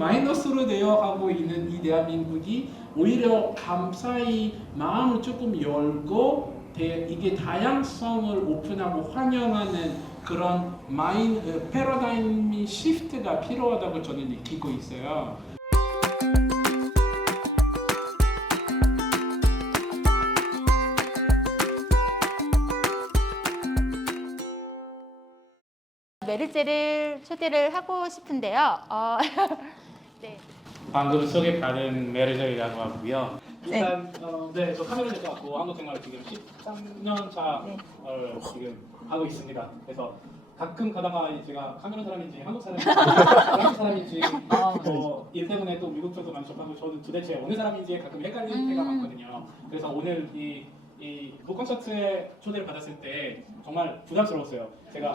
마이너스로 되어가고 있는 이 대한민국이 오히려 감사히 마음을 조금 열고 이게 다양성을 오픈하고 환영하는 그런 패러다임 시프트가 필요하다고 저는 느끼고 있어요. 메르제를 초대를 하고 싶은데요. 네. 방금 소개받은 메르젤이라고 하고요. 일단 네, 저 카메라에서 왔고 한국 생활을 지금 13년 차를 지금 하고 있습니다. 그래서 가끔 가다가 제가 카메라 사람인지 한국 사람인지 프랑스 사람인지 일 때문에 또 미국 쪽도 많이 접하고 저는 도대체 어느 사람인지 가끔 헷갈릴 때가 많거든요. 그래서 오늘 이 북콘서트에 초대를 받았을 때 정말 부담스러웠어요. 제가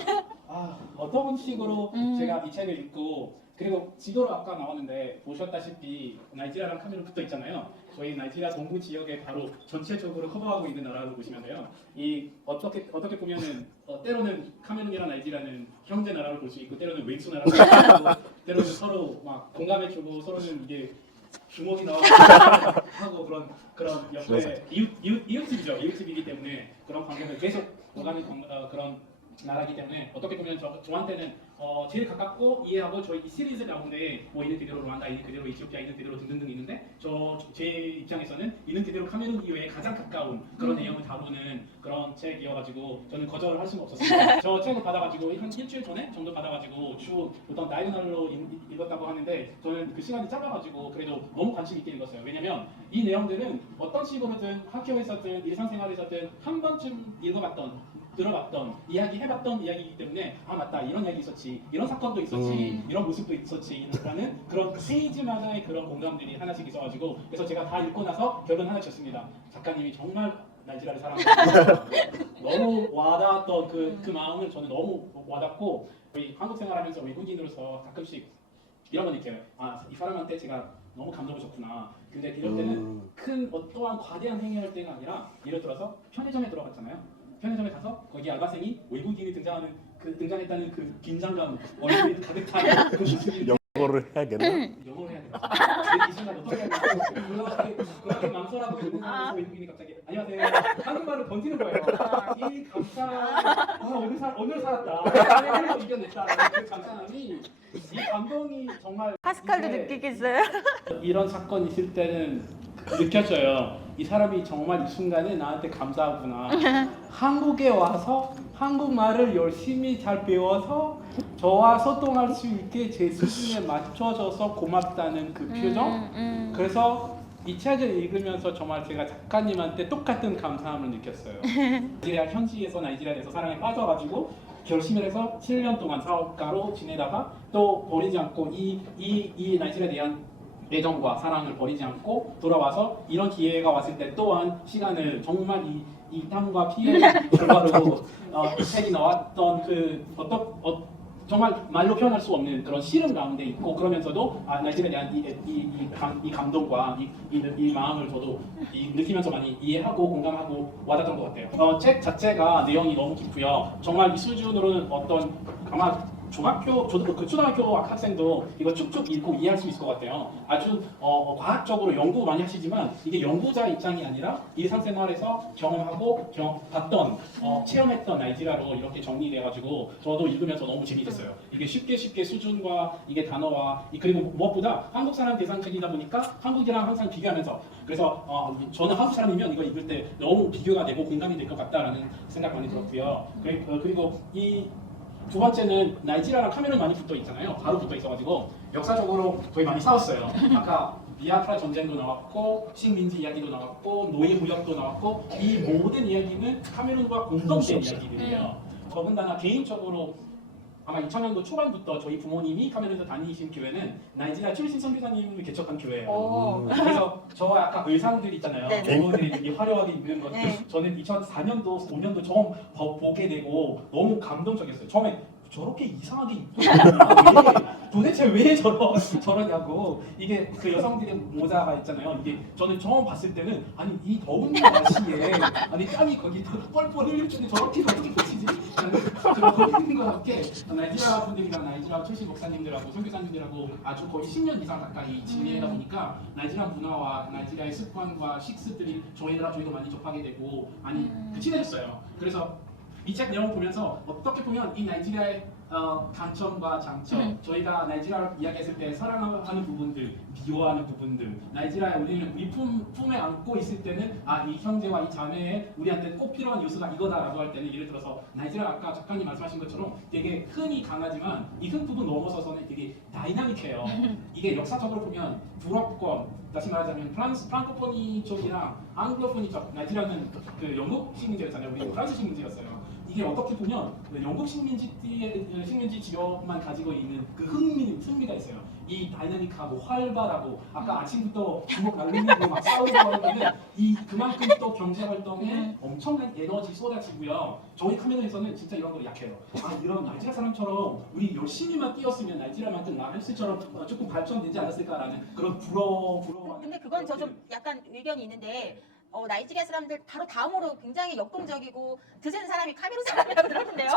어떤 식으로 제가 이 책을 읽고 그리고 지도로 아까 나왔는데 보셨다시피 나이지리아랑 카메룬 붙어 있잖아요. 저희 나이지리아 동부 지역에 바로 전체적으로 커버하고 있는 나라로 보시면 돼요. 이 어떻게 보면은 때로는 카메룬이랑 나이지리아는 형제 나라로 볼 수 있고 때로는 왼수 나라로 볼 수 있고 때로는 서로 막 공감해주고 서로는 이게 주먹이 나와서 하고 그런 옆에 이웃집이죠. 이웃집이기 때문에 그런 관계를 계속 오가는 그런 나라기 때문에 어떻게 보면 저한테는 제일 가깝고 이해하고 저희 이 시리즈 가운데 뭐 있는 그대로 르완다, 있는 그대로 이티오피아, 있는 그대로 등등등 있는데 제 입장에서는 있는 그대로 카메룬 이후에 가장 가까운 그런 내용을 다루는 그런 책이어가지고 저는 거절을 할 수가 없었습니다. 저 책을 받아가지고 한 일주일 전에 정도 받아가지고 주 어떤 다이어널로 읽었다고 하는데 저는 그 시간이 짧아가지고 그래도 너무 관심 있게 읽었어요. 왜냐면 이 내용들은 어떤 식으로든 학교에서든 일상생활에서든 한 번쯤 읽어봤던 들어봤던 이야기해봤던 이야기이기 때문에 맞다 이런 이야기 있었지 이런 사건도 있었지 이런 모습도 있었지 라는 그런 페이지마다의 그런 공감들이 하나씩 있어가지고 그래서 제가 다 읽고 나서 결론 하나 지었습니다. 작가님이 정말 나이지리아를 사랑하고 너무 와닿았던 그 마음을 저는 너무 와닿고 우리 한국 생활하면서 외국인으로서 가끔씩 이런 건 느껴요. 이 사람한테 제가 너무 감동을 줬구나. 근데 이럴 때는 큰 어떠한 과대한 행위할 때가 아니라 예를 들어서 편의점에 들어갔잖아요. 편의점에 가서 거기 알바생이 외국인이 등장했다는 그 긴장감 얼굴이 가득한 그 모습이 영어를 해야겠나? 영어를 해야 돼. 이 순간 어떻게 해야 돼? 그렇게 망설하고 있는 상황에서 외국인이 갑자기 안녕하세요. 한국말을 던지는 거예요. 이 감사 오늘 살았다. 이겨냈다. 그 감사함이 이 감동이 정말 파스칼도 느끼겠어요? 이런 사건이 있을 때는 느껴져요. 이 사람이 정말 이 순간에 나한테 감사하구나. 한국에 와서 한국말을 열심히 잘 배워서 저와 소통할 수 있게 제 수준에 맞춰줘서 고맙다는 그 표정. 그래서 이 책을 읽으면서 정말 제가 작가님한테 똑같은 감사함을 느꼈어요. 나이지리아 현지에서 나이지리아에서 사랑에 빠져가지고 결심을 해서 7년 동안 사업가로 지내다가 또 버리지 않고 이 나이지리아에 대한 애정과 사랑을 버리지 않고 돌아와서 이런 기회가 왔을 때 또한 시간을 정말 이 땀과 피해의 결과로 이 책이 나왔던 정말 말로 표현할 수 없는 그런 시름 가운데 있고 그러면서도 나이지리아에 대한 이 감동과 이 마음을 저도 느끼면서 많이 이해하고 공감하고 와닿던 것 같아요. 책 자체가 내용이 너무 깊고요. 정말 이 수준으로는 아마 초등학교 학생도 이거 쭉쭉 읽고 이해할 수 있을 것 같아요. 아주 과학적으로 연구 많이 하시지만 이게 연구자 입장이 아니라 일상생활에서 경험하고 봤던 체험했던 나이지리아로 이렇게 정리돼가지고 저도 읽으면서 너무 재미있었어요. 이게 쉽게 수준과 이게 단어와 그리고 무엇보다 한국 사람 대상책이다 보니까 한국이랑 항상 비교하면서 그래서 저는 한국 사람이면 이거 읽을 때 너무 비교가 되고 공감이 될 것 같다라는 생각 많이 들었고요. 그리고 이 두 번째는 나이지리아랑 카메룬 많이 붙어 있잖아요. 바로 붙어 있어가지고 역사적으로 저희 많이 싸웠어요. 아까 비아프라 전쟁도 나왔고 식민지 이야기도 나왔고 노예 무역도 나왔고 이 모든 이야기는 카메룬과 공동된 이야기들이에요. 더군다나 개인적으로 아마 2000년도 초반부터 저희 부모님이 카메룬에서 다니신 교회는 나이지리아 출신 선교사님이 개척한 교회예요. 그래서 저와 아까 의상들 있잖아요. 부모들이 되게 화려하게 입는 것들. 저는 2004년도, 5년도 처음 보게 되고 너무 감동적이었어요. 처음에 저렇게 이상하게 입고 도대체 왜 저러냐고. 이게 그 여성들의 모자가 있잖아요. 이게 저는 처음 봤을 때는 이 더운 날씨에 땀이 거기 뻘뻘 흘릴 줄에 저렇게 어떻게 보시지? 거기 것 같게 나이지리아 분들이랑 나이지리아 출신 목사님들하고 선교사님들하고 아주 거의 10년 이상 가까이 지내다 보니까 나이지리아 문화와 나이지리아의 습관과 식습들이 저희도 많이 접하게 되고 많이 친해졌어요. 그래서 이 책 내용을 보면서 어떻게 보면 이 나이지리아의 단점과 장점, 저희가 나이지리아를 이야기했을 때 사랑하는 부분들, 미워하는 부분들, 나이지리아에 우리 품에 안고 있을 때는 이 형제와 이 자매에 우리한테 꼭 필요한 요소가 이거다라고 할 때는 예를 들어서 나이지리아 아까 작가님 말씀하신 것처럼 되게 흔이 강하지만 이 흔 부분 넘어서서는 되게 다이나믹해요. 이게 역사적으로 보면 유럽권, 다시 말하자면 프랑코포니 쪽이랑 앙글로포니 쪽, 나이지리아는 그 영국 식민지였잖아요. 우리 프랑스 식민지였어요. 이게 어떻게 보면 영국 식민지 지역만 가지고 있는 그 흥미가 있어요. 이 다이나믹하고 활발하고 아까 아침부터 주먹 날리고 막 싸우고 하는 이 그만큼 또 경제 활동에 엄청난 에너지 쏟아지고요. 저희 카메라에서는 진짜 이런 거 약해요. 이런 나이지리아 사람처럼 우리 열심히만 뛰었으면 나이지리아만큼 라헬스처럼 조금 발전되지 않았을까라는 그런 부러워. 근데 그건 저 좀 약간 의견이 있는데 나이지리아 사람들 바로 다음으로 굉장히 역동적이고 드센 사람이 카메룬 사람이라고 들었는데요.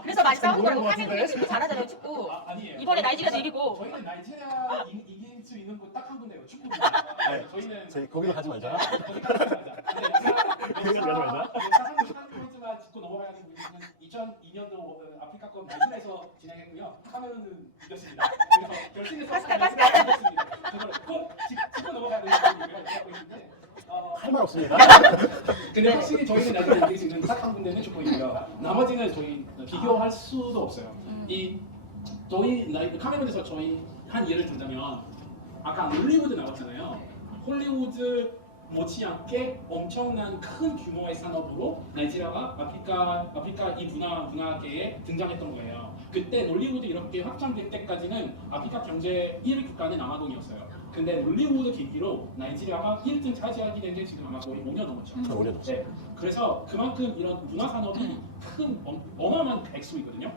그래서 많이 싸우더라고. 카메룬이 축구 잘하잖아요, 축구. 아니에요. 이번에 나이지리아도 이기고. 저희는 나이지리아 이길 수 있는 곳 딱 한 군데요. 축구. 저희는 저희 거기로 가지 말자. 거기까지 가지 말자. 포인트만 짚고 넘어가야 되는 부분은 2002년도 아프리카컵 나이지리아에서 진행했고요. 카메룬은 이겼습니다. 그래서 결승에서 이겼습니다. 그걸 꼭 짚고 넘어가야 되는 부분이고요. 할 말 없습니다. 근데 확실히 저희는 나이지리아 이길 수 있는 딱 한 군데는 축구이고요. 나머지는 저희 비교할 수도 없어요. 저희 카메룬에서 저희 한 예를 들자면 아까 홀리우드 나왔잖아요. 홀리우드 못지않게 엄청난 큰 규모의 산업으로 나이지리아가 아프리카 이 문화계에 등장했던 거예요. 그때 홀리우드 이렇게 확장될 때까지는 아프리카 경제 1위 국가는 남아공이었어요. 근데 홀리우드 계기로 나이지리아가 1등 차지하게 된 게 지금 아마 거의 5년 넘었죠. 5년 넘었죠. 네. 그래서 그만큼 이런 문화 산업이 큰 어마어마한 백수이거든요.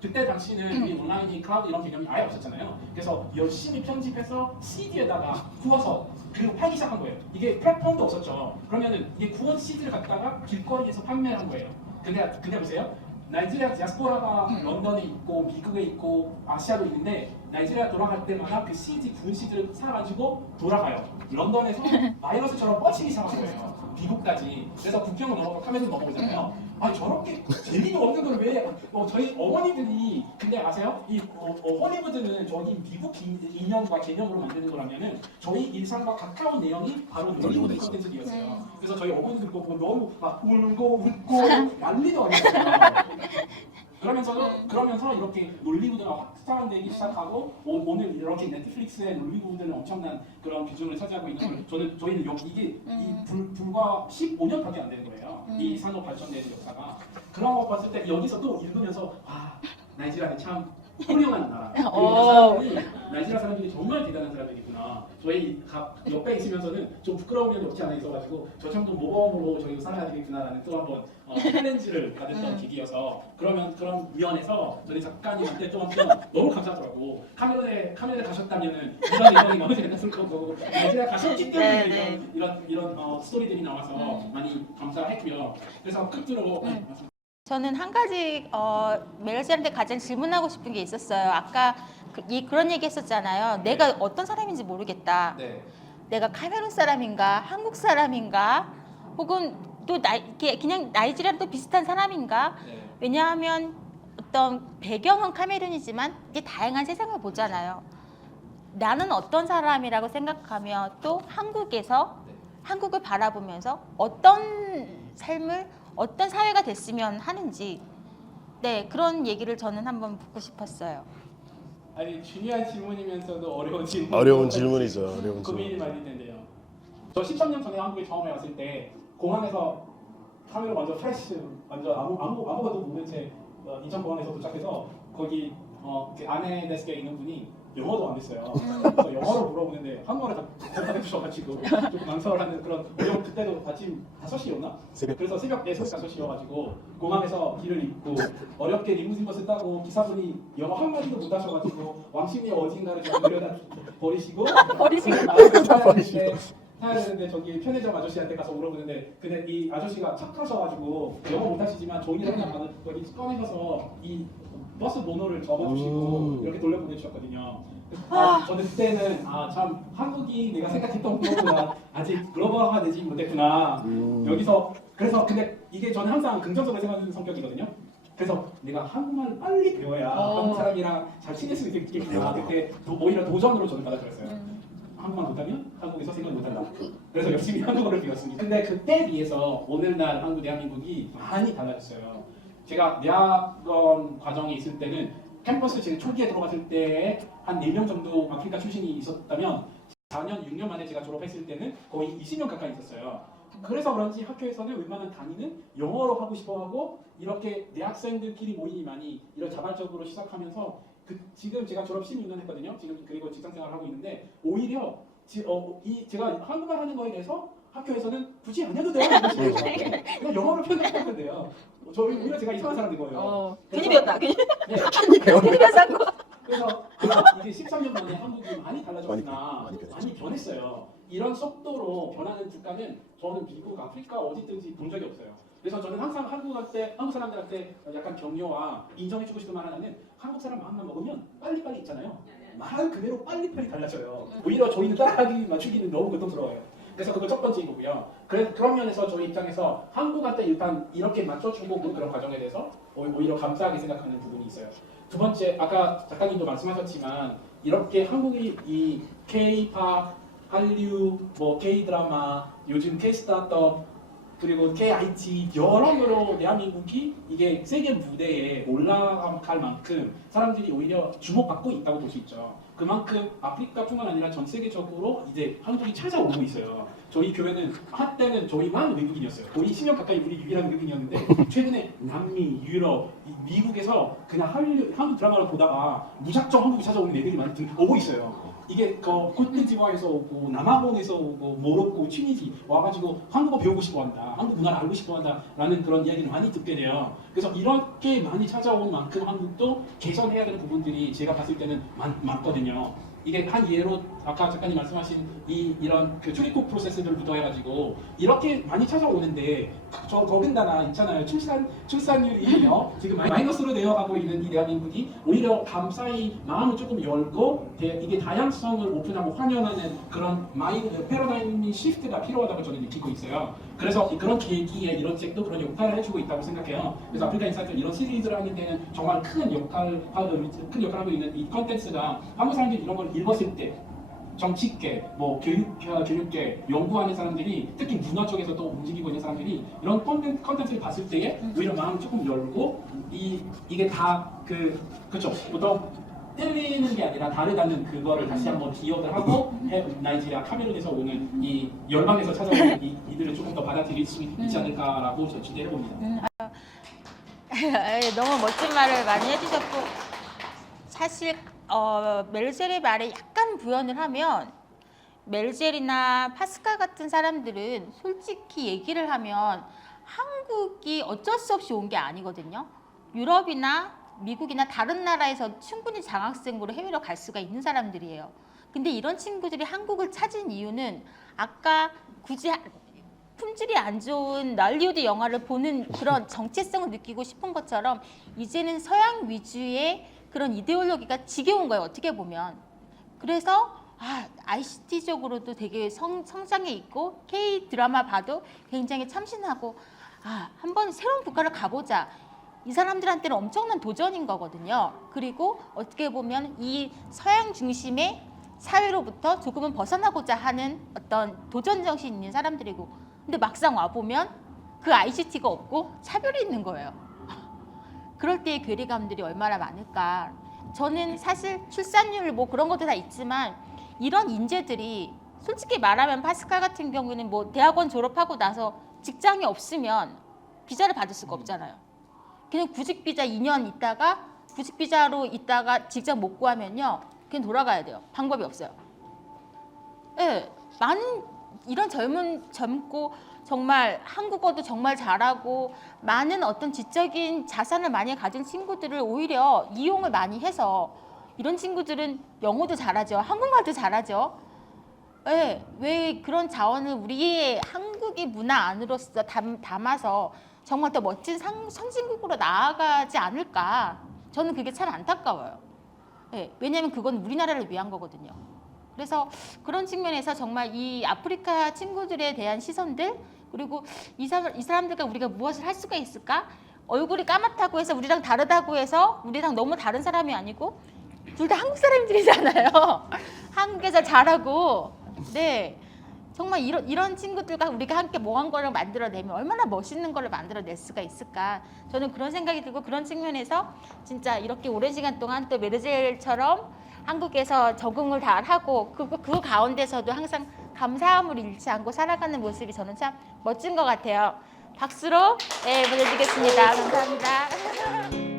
그때 당시는 이 온라인이 클라우드 이런 개념이 아예 없었잖아요. 그래서 열심히 편집해서 CD에다가 구워서 그리고 팔기 시작한 거예요. 이게 플랫폼도 없었죠. 그러면은 이게 구운 CD를 갖다가 길거리에서 판매를 한 거예요. 근데 보세요. 나이지리아 디아스포라가 런던에 있고 미국에 있고 아시아도 있는데 나이지리아 돌아갈 때마다 그 CD 구운 CD를 사가지고 돌아가요. 런던에서 바이러스처럼 뻗치기 시작한 거예요. 미국까지. 그래서 국경을 넘어서 카메룬 넘어오잖아요. 저렇게 재미도 없는 걸 왜 저희 어머니들이 근데 아세요? 이 헐리우드는 저희 미국 인형과 개념으로 만드는 거라면은 저희 일상과 가까운 내용이 바로 헐리우드 컨텐츠였어요. 그래서 저희 어머니들 보고 너무 막 울고 웃고 난리도 아니었어요. 그러면서 이렇게 놀리우드가 확산되기 시작하고 오늘 이렇게 넷플릭스의 놀리우드는 엄청난 그런 비중을 차지하고 있는 걸 저희는 이게 불과 15년밖에 안 되는 거예요. 이 산업 발전되는 역사가. 그런 거 봤을 때 여기서 또 읽으면서 나이지리아는 참 훌륭한 나라. 나이지리아 사람들이 정말 대단한 사람들이구나. 저희 옆에 있으면서는 좀 부끄러운 면이 없지 않아 있어가지고 저 정도 모범으로 저희도 살아야 되겠구나라는 또 한번 챌린지를 받았던 계기여서 그런 위원회에서 저희 작가님한테 또 한번 너무 감사하더라고. 카메룬에 가셨다면은 이런 내용이 너무 재밌었을 거고 나이지리아 가셨기 때문에 이런 스토리들이 나와서 많이 감사했고요. 끝으로 저는 한 가지 메럴 씨한테 가장 질문하고 싶은 게 있었어요. 아까 그런 얘기 했었잖아요. 내가 어떤 사람인지 모르겠다. 네. 내가 카메룬 사람인가, 한국 사람인가, 혹은 또 그냥 나이지리아랑 또 비슷한 사람인가? 네. 왜냐하면 어떤 배경은 카메룬이지만 이게 다양한 세상을 보잖아요. 나는 어떤 사람이라고 생각하며 또 한국에서 한국을 바라보면서 어떤 삶을 어떤 사회가 됐으면 하는지 그런 얘기를 저는 한번 묻고 싶었어요. 아니 중요한 질문이면서도 어려운 질문. 어려운 질문이죠. 어려운 고민이 질문. 많이 된대요. 저 13년 전에 한국에 처음에 왔을 때 공항에서 카메라 완전 프레시, 완전 아무것도 모른 채 인천공항에서 도착해서 거기 그 안에 데스크에 있는 분이 영어도 안 됐어요. 그래서 영어로 물어보는데 한국어를 대답해 주셔가지고 조금 망설하는 그런 어려운 그때도 아침 5시였나? 그래서 새벽 5시여가지고 공항에서 길을 잇고 어렵게 리무진 버스 타고 기사분이 영어 한마디도 못 하셔가지고 왕십리 어딘가를 좀 내려다 버리시고 타야 되는데 저기 편의점 아저씨한테 가서 물어보는데 근데 이 아저씨가 착하셔가지고 영어 못하시지만 종이를 하나 꺼내셔서 이 버스 번호를 적어주시고 이렇게 돌려보내주셨거든요. 저는 그때는 참 한국이 내가 생각했던 것보다 아직 글로벌화 되지 못했구나. 여기서 그래서 근데 이게 저는 항상 긍정적으로 생각하는 성격이거든요. 그래서 내가 한국말을 빨리 배워야 한국 사람이랑 잘 친할 수 있겠구나. 그때 오히려 도전으로 저는 받아들였어요. 한국말 못하면 한국에서 생각 못한다. 그래서 열심히 한국어를 배웠습니다. 근데 그때 비해서 오늘날 한국 대한민국이 많이 달라졌어요. 제가 대학원 과정에 있을 때는 캠퍼스 제일 초기에 들어갔을 때 한 4명 정도 아프리카 출신이 있었다면 4년, 6년 만에 제가 졸업했을 때는 거의 20명 가까이 있었어요. 그래서 그런지 학교에서는 웬만한 강의는 영어로 하고 싶어하고 이렇게 대학생들끼리 모임이 많이 이런 자발적으로 시작하면서 지금 제가 졸업 16년 했거든요. 지금 그리고 직장생활을 하고 있는데 오히려 제가 한국말 하는 거에 대해서 학교에서는 굳이 안 해도 돼요. 그냥 영어로 표현하면 된대요. 오히려 제가 이상한 사람인 거예요. 괜히 배웠다. 괜히 괜히 배워서 거. 그래서 이게 13년 만에 한국이 많이 달라졌구나, 많이 변했어요. 이런 속도로 변하는 국가는 저는 미국, 아프리카 어디든지 본 적이 없어요. 그래서 저는 항상 한국 사람들한테 약간 격려와 인정해주고 싶은 말 하나는 한국 사람 마음만 먹으면 빨리빨리 있잖아요. 말 그대로 빨리빨리 달라져요. 오히려 저희는 따라하기 맞추기는 너무 고통스러워요. 그래서 그거 첫 번째인 거고요. 그런 면에서 저희 입장에서 한국한테 일단 이렇게 맞춰주고 그런 과정에 대해서 오히려 감사하게 생각하는 부분이 있어요. 두 번째, 아까 작가님도 말씀하셨지만 이렇게 한국이 이 K-팝, 한류, 뭐 K-드라마, 요즘 K-스타트업 그리고 KIT 여러모로 대한민국이 이게 세계 무대에 올라갈 만큼 사람들이 오히려 주목받고 있다고 볼 수 있죠. 그만큼 아프리카뿐만 아니라 전 세계적으로 이제 한국이 찾아오고 있어요. 저희 교회는 한때는 저희만 외국인이었어요. 거의 10년 가까이 우리 유일한 외국인이었는데 최근에 남미, 유럽, 미국에서 그냥 한국 드라마를 보다가 무작정 한국에 찾아오는 애들이 많이 오고 있어요. 이게 코트디부아르에서 오고 남아공에서 오고 모로코, 튀니지 와가지고 한국어 배우고 싶어한다, 한국 문화를 알고 싶어한다라는 그런 이야기를 많이 듣게 돼요. 그래서 이렇게 많이 찾아온 만큼 한국도 개선해야 되는 부분들이 제가 봤을 때는 많거든요. 이게 한 예로 아까 작가님 말씀하신 이런 그 출입국 프로세스들부터 해가지고 이렇게 많이 찾아오는데 저 더군다나 있잖아요. 출산율이 지금 마이너스로 내려가고 있는 이 대한민국이 오히려 감사히 마음을 조금 열고 이게 다양성을 오픈하고 환영하는 그런 패러다임 시프트가 필요하다고 저는 느끼고 있어요. 그래서 그런 계기에 이런 책도 그런 역할을 해주고 있다고 생각해요. 그래서 아프리카 인사이트 이런 시리즈를 하는 데는 정말 큰 역할을 하고 있는 이 컨텐츠가 한국 사람들이 이런 걸 읽었을 때 정치계, 뭐 교육계, 연구하는 사람들이 특히 문화 쪽에서 또 움직이고 있는 사람들이 이런 컨텐츠를 봤을 때에 오히려 마음을 조금 열고 이게 다 그쵸 보통 틀리는 게 아니라 다르다는 그거를 다시 한번 기억을 하고 나이지리아 카메룬에서 오는 이 열방에서 찾아오는 이들을 조금 더 받아들일 수 있지 않을까라고 저 기대해 봅니다. 너무 멋진 말을 많이 해주셨고 사실 멜젤의 말에 약간 부연을 하면 멜젤이나 파스칼 같은 사람들은 솔직히 얘기를 하면 한국이 어쩔 수 없이 온 게 아니거든요. 유럽이나 미국이나 다른 나라에서 충분히 장학생으로 해외로 갈 수가 있는 사람들이에요. 근데 이런 친구들이 한국을 찾은 이유는 아까 굳이 품질이 안 좋은 널리우드 영화를 보는 그런 정체성을 느끼고 싶은 것처럼 이제는 서양 위주의 그런 이데올로기가 지겨운 거예요. 어떻게 보면. 그래서 ICT적으로도 되게 성장해 있고 K-드라마 봐도 굉장히 참신하고 한번 새로운 국가를 가보자. 이 사람들한테는 엄청난 도전인 거거든요. 그리고 어떻게 보면 이 서양 중심의 사회로부터 조금은 벗어나고자 하는 어떤 도전 정신 있는 사람들이고 근데 막상 와보면 그 ICT가 없고 차별이 있는 거예요. 그럴 때의 괴리감들이 얼마나 많을까. 저는 사실 출산율 뭐 그런 것도 다 있지만 이런 인재들이 솔직히 말하면 파스칼 같은 경우는 뭐 대학원 졸업하고 나서 직장이 없으면 비자를 받을 수가 없잖아요. 그냥 구직 비자 2년 있다가 구직 비자로 있다가 직장 못 구하면요. 그냥 돌아가야 돼요. 방법이 없어요. 네, 많은 이런 젊고 정말 한국어도 정말 잘하고 많은 어떤 지적인 자산을 많이 가진 친구들을 오히려 이용을 많이 해서 이런 친구들은 영어도 잘하죠. 한국말도 잘하죠. 네, 왜 그런 자원을 우리의 한국의 문화 안으로서 담아서 정말 더 멋진 선진국으로 나아가지 않을까? 저는 그게 참 안타까워요. 네, 왜냐하면 그건 우리나라를 위한 거거든요. 그래서 그런 측면에서 정말 이 아프리카 친구들에 대한 시선들, 그리고 이 사람들과 우리가 무엇을 할 수가 있을까? 얼굴이 까맣다고 해서 우리랑 다르다고 해서 우리랑 너무 다른 사람이 아니고 둘 다 한국 사람들이잖아요. 한국에서 자라고. 네. 정말 이런 친구들과 우리가 함께 뭐한 거를 만들어내면 얼마나 멋있는 거를 만들어낼 수가 있을까. 저는 그런 생각이 들고, 그런 측면에서 진짜 이렇게 오랜 시간 동안 또 메르젤처럼 한국에서 적응을 다 하고 그 가운데서도 항상 감사함을 잃지 않고 살아가는 모습이 저는 참 멋진 것 같아요. 박수로 보내드리겠습니다. 감사합니다.